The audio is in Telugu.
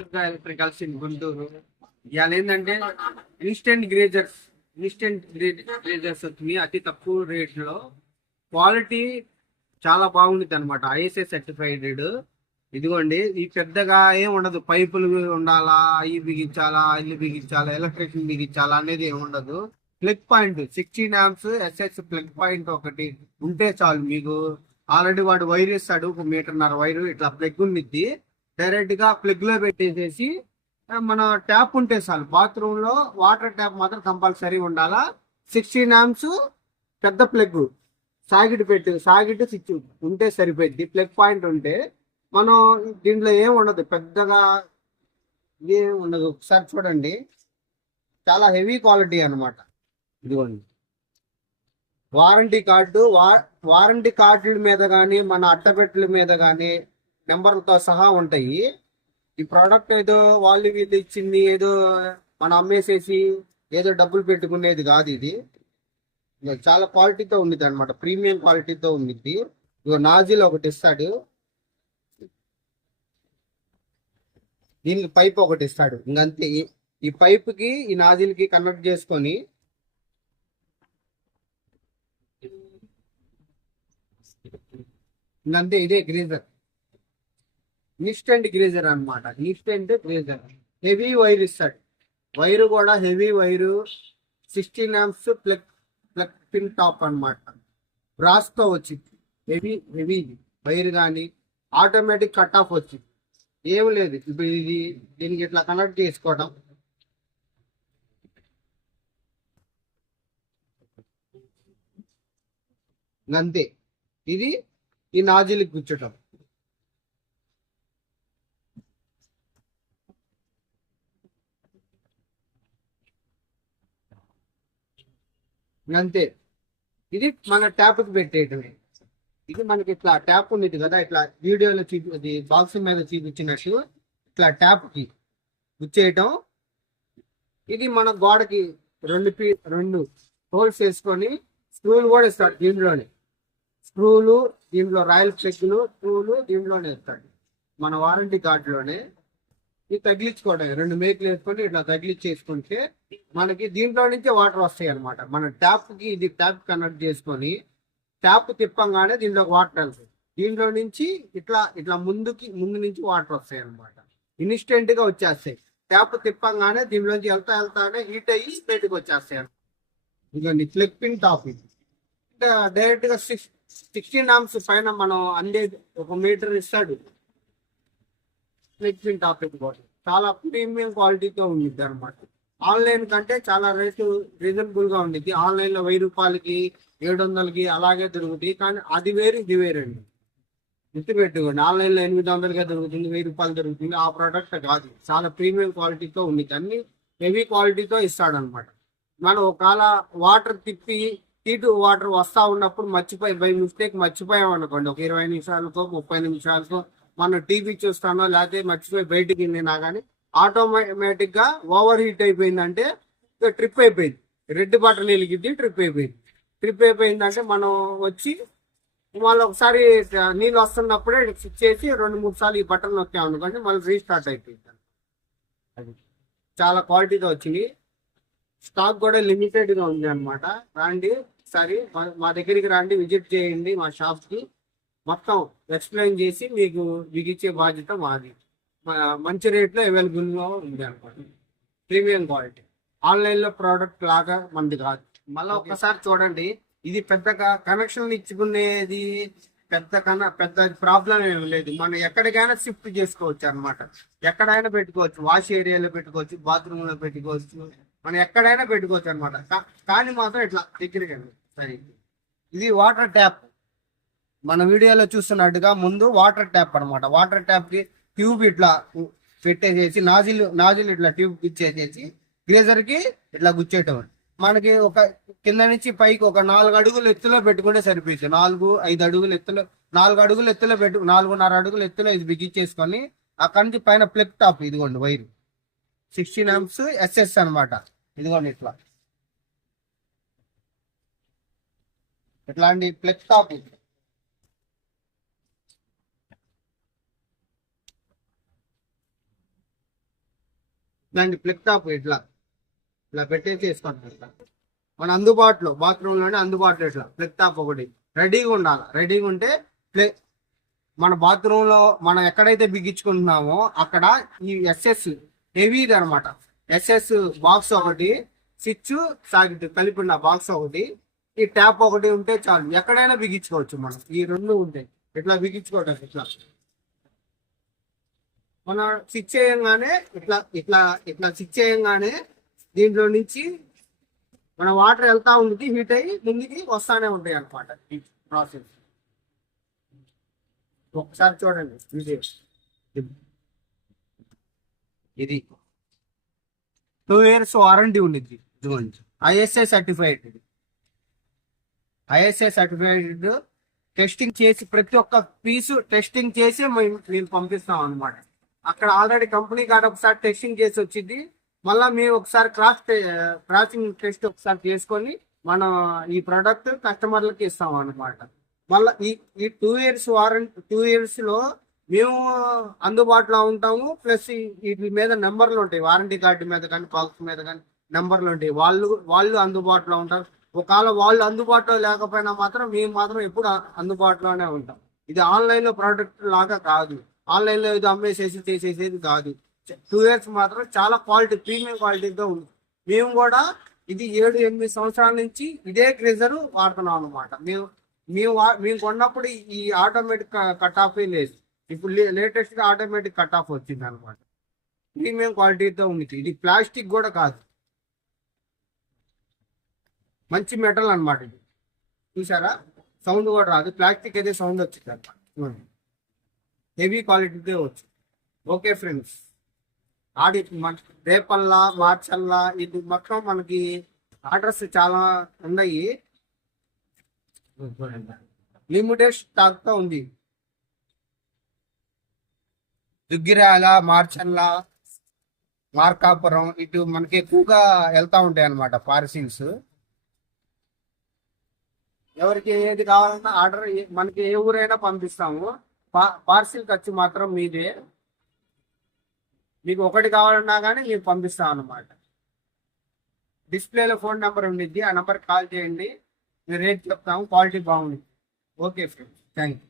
Electricals in Guntur. ఇవాళ ఏంటంటే ఇన్స్టెంట్ గ్రేజర్స్ ఇన్స్టెంట్ గ్రేజర్స్ వచ్చినాయి అతి తక్కువ రేట్లో. క్వాలిటీ చాలా బాగుంటుంది అనమాట, ఐఎస్ఐ సర్టిఫైడ్. ఇదిగోండి, ఈ పెద్దగా ఏం ఉండదు, పైపులు ఉండాలా, అవి బిగించాలా, ఇల్లు బిగించాలా, ఎలక్ట్రిషన్ బిగించాలా అనేది ఏమి ఉండదు. Plug point 16 amps SS plug point ఒకటి ఉంటే చాలు మీకు. ఆల్రెడీ వాడు వైర్ ఇస్తాడు, 1.5 మీటర్ వైరు, ఇట్లా ప్లగ్ ఉండిద్ది. డైరెక్ట్ గా ప్లగ్ లో పెట్టేసేసి మన ట్యాప్ ఉంటే చాలు. బాత్రూమ్ లో వాటర్ ట్యాప్ మాత్రం కంపల్సరీ ఉండాలా. 16 amps పెద్ద ప్లగ్, సాగిట్ స్విచ్ ఉంటే సరిపోద్ది. ప్లగ్ పాయింట్ ఉంటే మనం దీంట్లో ఏం ఉండదు, పెద్దగా ఏం ఉండదు. ఒకసారి చూడండి, చాలా హెవీ క్వాలిటీ అనమాట. ఇదిగోండి, వారంటీ కార్డుల మీద కానీ మన అట్టపెట్టెల మీద కానీ నెంబర్లతో సహా ఉంటాయి. ఈ ప్రోడక్ట్ ఏదో వాళ్ళు వీళ్ళు ఇచ్చింది, ఏదో మనం అమ్మేసేసి ఏదో డబ్బులు పెట్టుకునేది కాదు. ఇది చాలా క్వాలిటీతో ఉండిద్ది అనమాట, ప్రీమియం క్వాలిటీతో ఉండిద్ది. ఇగో నాజిల్ ఒకటి ఇస్తాడు, దీనికి పైప్ ఒకటి ఇస్తాడు. ఇంకంతే, ఈ పైప్ కి ఈ నాజిల్ కి కనెక్ట్ చేసుకొని ఇంకంతే. ఇదే గ్రేజర్, ఇన్స్టెంట్ గ్రేజర్ అనమాట. ఇన్స్టెంట్ గ్రేజర్ హెవీ వైర్ ఇస్తాడు, వైరు కూడా heavy wire. 16 amps plug pin top అనమాట, బ్రాస్ తో వచ్చింది. హెవీ వైర్ కానీ ఆటోమేటిక్ కట్ ఆఫ్ వచ్చింది, ఏం లేదు. ఇప్పుడు ఇది దీనికి ఇట్లా కనెక్ట్ చేసుకోవడం, అంతే. ఇది ఈ నాజిల్కి కూర్చోటం, అంతే. ఇది మన ట్యాప్కి పెట్టేయటమే. ఇది మనకి ఇట్లా ట్యాప్ ఉంది కదా, ఇట్లా వీడియోలో అది బాక్స్ మీద చూపించినట్టు ఇట్లా ట్యాప్ కి గుచ్చేయటం. ఇది మన గోడకి రెండు హోల్స్ వేసుకొని స్క్రూలు కూడా ఇస్తాడు దీంట్లోనే. స్క్రూలు దీంట్లో, రాయల్ చెక్కులు స్క్రూలు దీంట్లోనే ఇస్తాడు మన వారంటీ కార్డులోనే. ఇది తగిలించుకోవడం, 2 మేకులు వేసుకొని ఇట్లా తగిలించేసుకుంటే మనకి దీంట్లో నుంచే వాటర్ వస్తాయి అనమాట. మన ట్యాప్ కి ఇది ట్యాప్ కనెక్ట్ చేసుకొని ట్యాప్ తిప్పంగానే దీంట్లోకి వాటర్ వెళ్తాయి. దీంట్లో నుంచి ఇట్లా ఇట్లా ముందు నుంచి వాటర్ వస్తాయి అనమాట, ఇన్స్టెంట్ గా వచ్చేస్తాయి. ట్యాప్ తిప్పంగానే దీంట్లోంచి వెళ్తానే హీట్ అయ్యి బయటకు వచ్చేస్తాయి. ఇదిగోండి ప్లగ్ పిన్ టాప్. ఇది డైరెక్ట్ గా 16 amps పైన మనం అందే 1 మీటర్ ఇస్తాడు. ప్లగ్ పిన్ టాప్ పెట్టుకోవాలి, చాలా ప్రీమియం క్వాలిటీతో ఉండిద్ది అనమాట. ఆన్లైన్ కంటే చాలా రేటు రీజనబుల్ గా ఉండిద్ది. ఆన్లైన్ లో 1000 రూపాయలకి 700కి అలాగే దొరుకుతాయి, కానీ అది వేరు ఇది వేరండి. గుర్తుపెట్టుకోండి, ఆన్లైన్ లో 800గా దొరుకుతుంది, 1000 రూపాయలు దొరుకుతుంది. ఆ ప్రోడక్ట్ కాదు, చాలా ప్రీమియం క్వాలిటీతో ఉండిద్ది, అన్ని హెవీ క్వాలిటీతో ఇస్తాడనమాట. మనం ఒకవేళ వాటర్ తిప్పి హీటు వాటర్ వస్తా ఉన్నప్పుడు బై మిస్టేక్ మర్చిపోయాం అనుకోండి, ఒక 20 నిమిషాలకో 30 నిమిషాలకో మనం టీవీ చూస్తానో లేకపోతే మర్చిపోయి బయటికి వెళ్ళినా కానీ ఆటోమేటిక్ గా ఓవర్ హీట్ అయిపోయిందంటే ట్రిప్ అయిపోయింది, రెడ్ బటన్ వెలిగిద్ది, ట్రిప్ అయిపోయిందంటే మనం వచ్చి మళ్ళీ ఒకసారి నీళ్ళు వస్తున్నప్పుడే స్విచ్ చేసి 2-3 సార్లు ఈ బటన్ నొక్కాం అనుకోండి, మళ్ళీ రీస్టార్ట్ అయిపోయింది. అది చాలా క్వాలిటీగా వచ్చింది. స్టాక్ కూడా లిమిటెడ్ గా ఉంది అనమాట. రండి ఒకసారి మా దగ్గరికి రండి, విజిట్ చేయండి మా షాప్ కి. మొత్తం ఎక్స్ప్లెయిన్ చేసి మీకు ఇచ్చే బాధ్యత మాది. మంచి రేట్లో అవైలబుల్గా ఉంది అనమాట, ప్రీమియం క్వాలిటీ. ఆన్లైన్లో ప్రోడక్ట్ లాగా మనది కాదు. మళ్ళీ ఒక్కసారి చూడండి, ఇది పెద్దగా కనెక్షన్లు ఇచ్చుకునేది పెద్ద ప్రాబ్లం ఏమి లేదు. మనం ఎక్కడికైనా షిఫ్ట్ చేసుకోవచ్చు అనమాట, ఎక్కడైనా పెట్టుకోవచ్చు. వాష్ ఏరియాలో పెట్టుకోవచ్చు, బాత్రూమ్ లో పెట్టుకోవచ్చు, మనం ఎక్కడైనా పెట్టుకోవచ్చు అనమాట. కానీ మాత్రం ఇట్లా దగ్గరగా సరే. ఇది వాటర్ ట్యాప్, మన వీడియోలో చూస్తున్నట్టుగా ముందు వాటర్ ట్యాప్ అనమాట. వాటర్ ట్యాప్ కి ట్యూబ్ ఇట్లా పెట్టేసేసి నాజిల్ ఇట్లా ట్యూబ్ ఇచ్చేసేసి గ్రేజర్ కి ఇట్లా గుచ్చేయటం. మనకి ఒక కింద నుంచి పైకి ఒక 4 అడుగులు ఎత్తులో పెట్టుకుంటే సరిపోతుంది. 4-5 అడుగులు ఎత్తులో, 4 అడుగులు ఎత్తులో 4.5 అడుగులు ఎత్తులో ఇది బిగించేసుకొని అక్కడి నుంచి పైన ప్లగ్ టాప్. ఇదిగోండి వైర్ 16 amps ఎస్ఎస్ అనమాట. ఇదిగోండి ఇట్లాంటి ప్లగ్ టాప్. దాన్ని ప్లగ్ టాప్ ఇట్లా ఇట్లా పెట్టేసి వేసుకుంటాం ఇట్లా మన అందుబాటులో బాత్రూమ్ లోనే అందుబాటులో ఇట్లా ప్లగ్ టాప్ ఒకటి రెడీగా ఉండాలి. రెడీగా ఉంటే మన బాత్రూమ్ లో మనం ఎక్కడైతే బిగించుకుంటున్నామో అక్కడ ఈ ఎస్ఎస్ హెవీది అనమాట. ఎస్ఎస్ బాక్స్ ఒకటి, స్విచ్ సాకెట్ కలిపి ఉన్న బాక్స్ ఒకటి, ఈ ట్యాప్ ఒకటి ఉంటే చాలు, ఎక్కడైనా బిగించుకోవచ్చు మనం. ఈ రెండు ఉంటాయి ఇట్లా బిగించుకోవటం. ఇట్లా మన స్విచ్ చేయంగానే ఇట్లా ఇట్లా ఇట్లా స్విచ్ చేయంగానే దీంట్లో నుంచి మన వాటర్ వెళ్తా ఉంటుంది, హీట్ అయ్యి ముందుకి వస్తానే ఉంటాయి అనమాట ఈ ప్రాసెస్. ఒకసారి చూడండి వీడియో. ఇది 2 years వారంటీ ఉండిద్ది. ఇదిగోండి ISI certified. ISI certified testing చేసి ప్రతి ఒక్క పీసు టెస్టింగ్ చేసి మేము పంపిస్తాం అనమాట. అక్కడ ఆల్రెడీ కంపెనీ కాడ ఒకసారి టెస్టింగ్ చేసి వచ్చింది. మళ్ళీ మేము ఒకసారి క్రాసింగ్ టెస్ట్ ఒకసారి చేసుకొని మనం ఈ ప్రోడక్ట్ కస్టమర్లకి ఇస్తాం అనమాట. మళ్ళీ ఈ 2 years వారంటీ, 2 years లో మేము అందుబాటులో ఉంటాము. ప్లస్ వీటి మీద నెంబర్లు ఉంటాయి, వారంటీ కార్డు మీద కానీ బాక్స్ మీద కానీ నెంబర్లు ఉంటాయి. వాళ్ళు అందుబాటులో ఉంటారు. ఒకవేళ వాళ్ళు అందుబాటులో లేకపోయినా మాత్రం మేము మాత్రం ఎప్పుడు అందుబాటులోనే ఉంటాం. ఇది ఆన్లైన్ లో ప్రోడక్ట్ లాగా కాదు, ఆన్లైన్ లో ఇది అమ్మేసేసి చేసేసేది కాదు. 2 years మాత్రం చాలా క్వాలిటీ, ప్రీమియం క్వాలిటీతో ఉంది. మేము కూడా ఇది 7-8 సంవత్సరాల నుంచి ఇదే గ్రేజర్ వాడుతున్నాం అనమాట. మేము కొన్నప్పుడు ఈ ఆటోమేటిక్ కట్ ఆఫ్ లేదు. ఇప్పుడు లేటెస్ట్ గా ఆటోమేటిక్ కట్ ఆఫ్ వచ్చింది అనమాట. ప్రీమియం క్వాలిటీతో ఉంది. ఇది ప్లాస్టిక్ కూడా కాదు, మంచి మెటల్ అనమాట. ఇది చూసారా, సౌండ్ కూడా రాదు. ప్లాస్టిక్ అయితే సౌండ్ వచ్చింది అనమాట. హెవీ క్వాలిటీతో వచ్చింది. ఓకే ఫ్రెండ్స్, ఆడి రేపల్లా మార్చల్లా ఇది మొత్తం మనకి ఆర్డర్స్ చాలా ఉన్నాయి. లిమిటెడ్ స్టాక్ తో ఉంది. దుగ్గిరాల, మార్చల్ల, మార్కాపురం ఇటు మనకి ఎక్కువగా వెళ్తా ఉంటాయి అన్నమాట పార్సిల్స్. ఎవరికి ఏది కావాలన్నా ఆర్డర్ మనకి ఏ ఊరైనా పంపిస్తాము. పార్సిల్ ఖర్చు మాత్రం మీదే. మీకు ఒకటి కావాలన్నా కానీ మేము పంపిస్తాం అన్నమాట. డిస్ప్లేలో ఫోన్ నెంబర్ ఉండిద్ది, ఆ నెంబర్కి కాల్ చేయండి, మేము రేట్ చెప్తాము, క్వాలిటీ బాగుంది. Okay friends, thank you.